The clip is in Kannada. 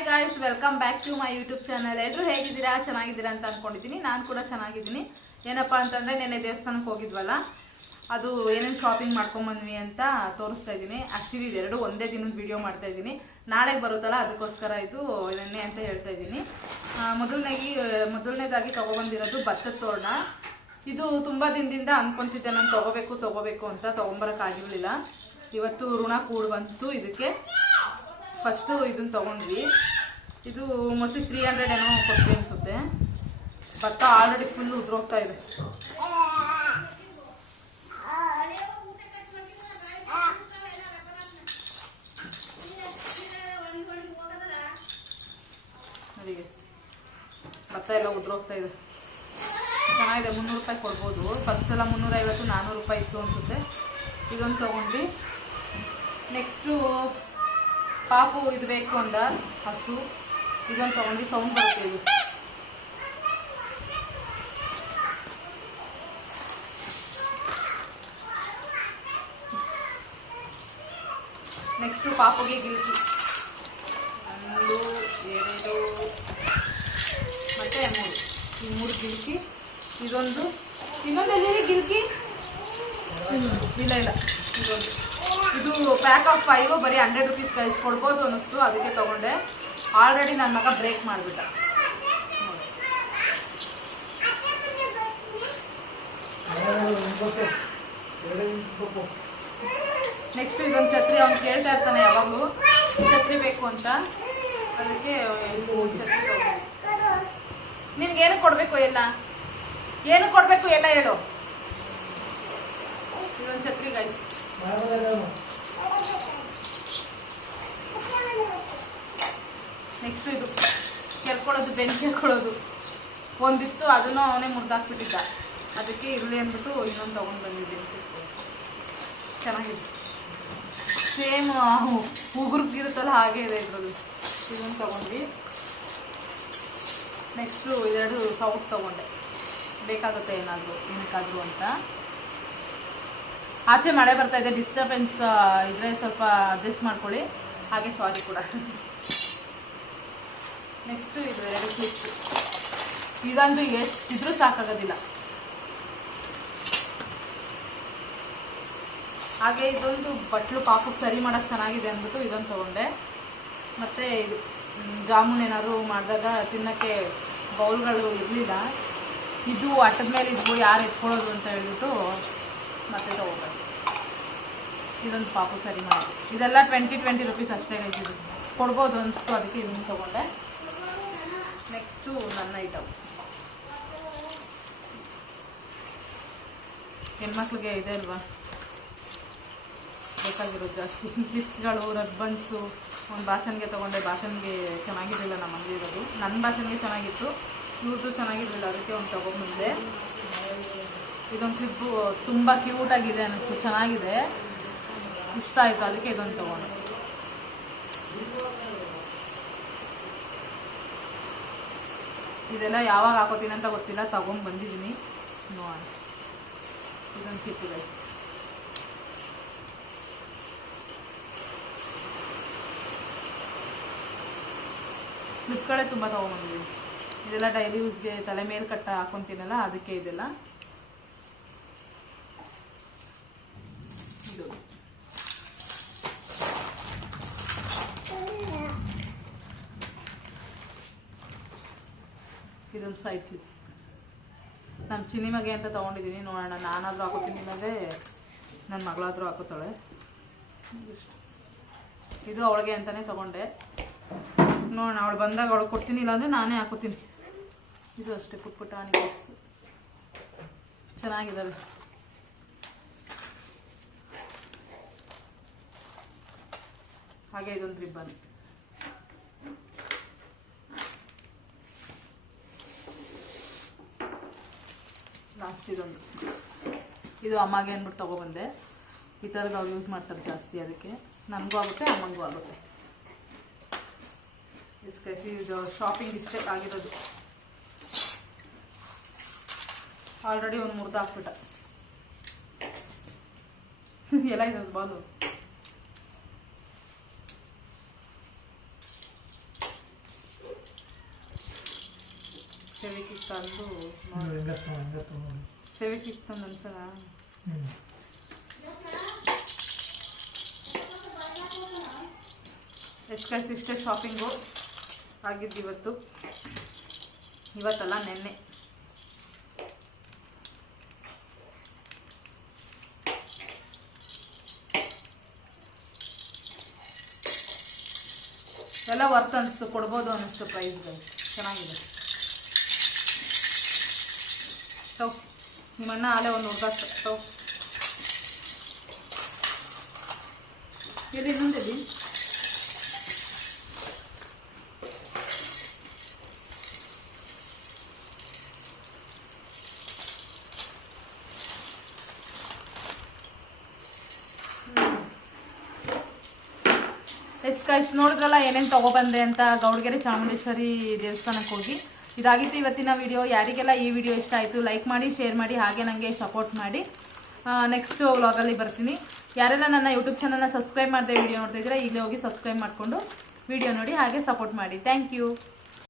Hi guys, welcome back to my YouTube channel. ಎಲ್ಲರೂ ಹೇಗಿದ್ದೀರಾ? ಚೆನ್ನಾಗಿದ್ದೀರಾ ಅಂತ ಅನ್ಕೊಂಡಿದ್ದೀನಿ. ನಾನು ಕೂಡ ಚೆನ್ನಾಗಿದ್ದೀನಿ. ಏನಪ್ಪಾ ಅಂತಂದ್ರೆ ನೆನ್ನೆ ದೇವಸ್ಥಾನಕ್ಕೆ ಹೋಗಿದ್ವಲ್ಲ, ಅದು ಏನೇನು ಶಾಪಿಂಗ್ ಮಾಡ್ಕೊಂಬಂದ್ವಿ ಅಂತ ತೋರಿಸ್ತಾ ಇದ್ದೀನಿ. ಆಕ್ಚುಲಿ ಇದೆರಡು ಒಂದೇ ದಿನದ ವಿಡಿಯೋ ಮಾಡ್ತಾ ಇದ್ದೀನಿ. ನಾಳೆಗೆ ಬರುತ್ತಲ್ಲ, ಅದಕ್ಕೋಸ್ಕರ ಇದು ನೆನ್ನೆ ಅಂತ ಹೇಳ್ತಾ ಇದ್ದೀನಿ. ಮೊದಲನೇದಾಗಿ ತಗೊಬಂದಿರೋದು ಭತ್ತದ ತೋರಣ. ಇದು ತುಂಬಾ ದಿನದಿಂದ ಅನ್ಕೊಂತಿದ್ದೆ ನಾನು ತಗೋಬೇಕು ಅಂತ, ತಗೊಂಬರಕ್ಕಾಗಿರ್ಲಿಲ್ಲ. ಇವತ್ತು ಋಣ ಕೂಡ ಬಂತು. ಇದಕ್ಕೆ ಫಸ್ಟು ಇದನ್ನ ತಗೊಂಡ್ವಿ. ಇದು ಮೋಸ್ಟ್ಲಿ 300 ಏನೋ ಕೊಟ್ಟೆ ಅನ್ಸುತ್ತೆ. ಭತ್ತ ಆಲ್ರೆಡಿ ಫುಲ್ ಉದ್ರೋಗ್ತಾ ಇದೆ. ಭತ್ತ ಎಲ್ಲ ಉದ್ರೋಗ್ತಾ ಇದೆ. ಚೆನ್ನಾಗಿದೆ. 300 ರೂಪಾಯಿ ಕೊಡ್ಬೋದು. ಫಸ್ಟ್ ಎಲ್ಲ 350 400 ರೂಪಾಯಿ ಇತ್ತು ಅನ್ಸುತ್ತೆ. ಇದೊಂದು ತಗೊಂಡ್ವಿ. ನೆಕ್ಸ್ಟು ಪಾಪು ಇದು ಬೇಕು ಅಂದ, ಹಸು. ಇದೊಂದು ತಗೊಂಡು ಸೌಂಡ್ ಬರುತ್ತೆ ಇದು. ನೆಕ್ಸ್ಟು ಪಾಪುಗೆ ಗಿಲ್ಕಿ 1 2 ಮತ್ತೆ 3, ಈ 3 ಗಿಲ್ಕಿ. ಇದೊಂದು, ಇನ್ನೊಂದೆಲ್ಲಿ ಗಿಲ್ಕಿ ಇಲ್ಲ ಇದೊಂದು. ಇದು ಪ್ಯಾಕ್ ಆಫ್ 5 ಬರೀ 100 ರೂಪೀಸ್ ಕೊಡ್ಬೋದು ಅನ್ನಿಸ್ತು, ಅದಕ್ಕೆ ತಗೊಂಡೆ. ಆಲ್ರೆಡಿ ನನ್ನ ಮಗ ಬ್ರೇಕ್ ಮಾಡಿಬಿಟ್ಟ. ನೆಕ್ಸ್ಟ್ ಇದೊಂದು ಛತ್ರಿ. ಅವ್ನು ಕೇಳ್ತಾ ಇರ್ತಾನೆ ಯಾವಾಗಲೂ ಛತ್ರಿ ಬೇಕು ಅಂತ, ಅದಕ್ಕೆ ಛತ್ರಿ. ನಿನ್ಗೇನು ಕೊಡಬೇಕು ಎಲ್ಲ ಹೇಳು. ಇದೊಂದು ಛತ್ರಿ ಗೈಸ್. ನೆಕ್ಸ್ಟ್ ಇದು ಕೆರ್ಕೊಳ್ಳೋದು, ಬೆಂಕಿ ಹಾಕೊಳ್ಳೋದು ಒಂದಿತ್ತು. ಅದನ್ನು ಅವನೇ ಮುರಿದಾಕ್ಬಿಟ್ಟಿದ್ದ. ಅದಕ್ಕೆ ಇರಲಿ ಅಂದ್ಬಿಟ್ಟು ಇನ್ನೊಂದು ತಗೊಂಡು ಬಂದಿದ್ದೀನಿ. ಚೆನ್ನಾಗಿದೆ. ಸೇಮ್ ಉಗುರ್ಗಿರುತ್ತಲ್ಲ ಹಾಗೆ ಇದೆ ಇದ್ರದ್ದು. ಇದೊಂದು ತಗೊಂಡ್ವಿ. ನೆಕ್ಸ್ಟು ಇದೆರಡು ಸೌಟ್ ತಗೊಂಡೆ, ಬೇಕಾಗುತ್ತೆ ಏನಕ್ಕಾದ್ರೂ ಅಂತ. ಆಚೆ ಮಳೆ ಬರ್ತಾ ಇದೆ, ಡಿಸ್ಟರ್ಬೆನ್ಸ್ ಇದ್ರೆ ಸ್ವಲ್ಪ ಅಡ್ಜಸ್ಟ್ ಮಾಡ್ಕೊಳ್ಳಿ. ಹಾಗೆ ಸಾರಿ ಕೂಡ. ನೆಕ್ಸ್ಟು ಇದು 2 ಕ್ಲಿಪ್ಸ್. ಇದಂತೂ ಎಷ್ಟಿದ್ರೂ ಸಾಕಾಗೋದಿಲ್ಲ. ಹಾಗೆ ಇದೊಂದು ಬಟ್ಲು ಪಾಪಕ್ಕೆ ಸರಿ ಮಾಡೋಕ್ಕೆ ಚೆನ್ನಾಗಿದೆ ಅಂದ್ಬಿಟ್ಟು ಇದೊಂದು ತಗೊಂಡೆ. ಮತ್ತು ಇದು ಜಾಮೂನ್ ಏನಾದ್ರು ಮಾಡಿದಾಗ ತಿನ್ನೋಕ್ಕೆ ಬೌಲ್ಗಳು ಇರಲಿಲ್ಲ. ಇದು ಅಟ್ಟದ ಮೇಲೆ ಇದ್ವು, ಯಾರು ಎತ್ಕೊಳ್ಳೋದು ಅಂತ ಹೇಳ್ಬಿಟ್ಟು ಮತ್ತೆ ತಗೋಬಾರ್ದು. ಇದೊಂದು ಪಾಪು ಸರಿ ಮಾಡೋದು. ಇದೆಲ್ಲ 20 ರೂಪೀಸ್ ಅಷ್ಟೇ ಇದು ಕೊಡ್ಬೋದು ಅನಿಸ್ತು, ಅದಕ್ಕೆ ಇದನ್ನು ತಗೊಂಡೆ. ನೆಕ್ಸ್ಟು ನನ್ನ ಐಟಮ್. ಹೆಣ್ಮಕ್ಳಿಗೆ ಇದೆ ಅಲ್ವಾ ಬೇಕಾಗಿರೋದು ಜಾಸ್ತಿ. ಕ್ಲಿಪ್ಸ್ಗಳು, ರಬ್ಬನ್ಸು. ಒಂದು ಬಾಸನ್ಗೆ ತೊಗೊಂಡೆ. ಬಾಸನ್ಗೆ ಚೆನ್ನಾಗಿರಲಿಲ್ಲ ನಮ್ಮ ಮನೇಲಿ ಇರೋದು. ನನ್ನ ಬಾಸನ್ಗೆ ಚೆನ್ನಾಗಿತ್ತು, ಇವ್ರದ್ದು ಚೆನ್ನಾಗಿರಲಿಲ್ಲ, ಅದಕ್ಕೆ ಒಂದು ತೊಗೊಂಡ್ಬಂದೆ. ಇದೊಂದು ಕ್ಲಿಪ್ಪು ತುಂಬ ಕ್ಯೂಟಾಗಿದೆ ಅನ್ನಿಸ್ತು, ಚೆನ್ನಾಗಿದೆ, ಇಷ್ಟ ಆಯಿತು, ಅದಕ್ಕೆ ಇದೊಂದು ತೊಗೊಂಡೆ. ಇದೆಲ್ಲ ಯಾವಾಗ ಹಾಕೋತೀನಿ ಅಂತ ಗೊತ್ತಿಲ್ಲ, ತಗೊಂಡು ಬಂದಿದ್ದೀನಿ, ನೋಡೋಣ. ಇದೊಂದು ಕ್ಲಿಪ್ಪು ಗೈಸ್. ಕ್ಲಿಪ್ಗಳೇ ತುಂಬ ತೊಗೊಂಡ್ಬಂದಿದ್ದೀನಿ. ಇದೆಲ್ಲ ಡೈಲಿ ಯೂಸ್ಗೆ ತಲೆ ಮೇಲೆ ಕಟ್ಟ ಹಾಕೊತೀನಲ್ಲ, ಅದಕ್ಕೆ ಇದೆಲ್ಲ. ಇದು ಇದೊಂದು ಸೈಡ್ ಕ್ಲಿಪ್. ನಮ್ಮ ಚಿನಿಮಗೆ ಅಂತ ತೊಗೊಂಡಿದ್ದೀನಿ. ನೋಡೋಣ, ನಾನಾದರೂ ಹಾಕೋತೀನಿ, ಇಲ್ಲಾಂದರೆ ನನ್ನ ಮಗಳಾದರೂ ಹಾಕೋತಾಳೆ. ಇದು ಅವಳಿಗೆ ಅಂತಲೇ ತೊಗೊಂಡೆ. ನೋಡೋಣ, ಅವಳು ಬಂದಾಗ ಅವಳು ಕೊಡ್ತೀನಿ, ಇಲ್ಲಾಂದರೆ ನಾನೇ ಹಾಕೋತೀನಿ. ಇದು ಅಷ್ಟೇ ಪುಟ್ಟಾಣಿ ಬಾಕ್ಸ್, ಚೆನ್ನಾಗಿದ್ದಾವೆ. ಹಾಗೆ ಇದೊಂದು ರಿಬ್ಬನ್. ಲಾಸ್ಟ್ ಇದೊಂದು. ಇದು ಅಮ್ಮಗೆ ಅಂದ್ಬಿಟ್ಟು ತೊಗೊಬಂದೆ. ಈ ಥರದ್ದು ಅವ್ರು ಯೂಸ್ ಮಾಡ್ತಾರೆ ಜಾಸ್ತಿ, ಅದಕ್ಕೆ ನನಗೂ ಆಗುತ್ತೆ, ಅಮ್ಮಂಗೂ ಆಗುತ್ತೆ. ಇದು ಶಾಪಿಂಗ್ ಇಷ್ಟೇ ಆಗಿರೋದು. ಆಲ್ರೆಡಿ ಒಂದು 3 ಹಾಕ್ಬಿಟ್ಟ. ಎಲ್ಲ ಇರೋದು ಬಾಲು. ಫೆವಿಕಿಕ್ ತಂದು ಫೆವಿಕಿಕ್ ತಂದು ಅನ್ಸಲ್ಲ. ಇಷ್ಟೇ ಶಾಪಿಂಗು ಆಗಿದ್ದು ಇವತ್ತಲ್ಲ ನೆನ್ನೆ. ಎಲ್ಲ ವರ್ತ್ ಅನಿಸ್ತು, ಕೊಡ್ಬೋದು ಅನ್ನಿಸ್ತು ಪ್ರೈಸ್ಗಳು. ಚೆನ್ನಾಗಿದೆ. ನಿಮ್ಮಣ್ಣ ಆಲೇ ಒಂದು ಹುಡುಗ ಎಲ್ಲಿ ಇನ್ನೊಂದಲ್ಲಿ ಎಸ್ ನೋಡಿದ್ರಲ್ಲ ಏನೇನು ತೊಗೊಬಂದೆ ಅಂತ ಗೌಡಗೆರೆ ಚಾಮುಂಡೇಶ್ವರಿ ದೇವಸ್ಥಾನಕ್ಕೆ ಹೋಗಿ. ಇದಾಗಿತ್ತು ಇವತ್ತಿನ ವಿಡಿಯೋ. ಯಾರಿಗೆಲ್ಲ ಈ ವಿಡಿಯೋ ಇಷ್ಟ ಆಯಿತು ಲೈಕ್ ಮಾಡಿ, ಶೇರ್ ಮಾಡಿ, ಹಾಗೆ ನನಗೆ ಸಪೋರ್ಟ್ ಮಾಡಿ. ನೆಕ್ಸ್ಟ್ ವ್ಲಾಗಲ್ಲಿ ಬರ್ತೀನಿ. ಯಾರೆಲ್ಲ ನನ್ನ ಯೂಟ್ಯೂಬ್ ಚಾನಲ್ನ ಸಬ್ಸ್ಕ್ರೈಬ್ ಮಾಡದೆ ವಿಡಿಯೋ ನೋಡ್ತಾ ಇದ್ದೀರಾ ಈಗಲೇ ಹೋಗಿ ಸಬ್ಸ್ಕ್ರೈಬ್ ಮಾಡಿಕೊಂಡು ವಿಡಿಯೋ ನೋಡಿ, ಹಾಗೆ ಸಪೋರ್ಟ್ ಮಾಡಿ. Thank you.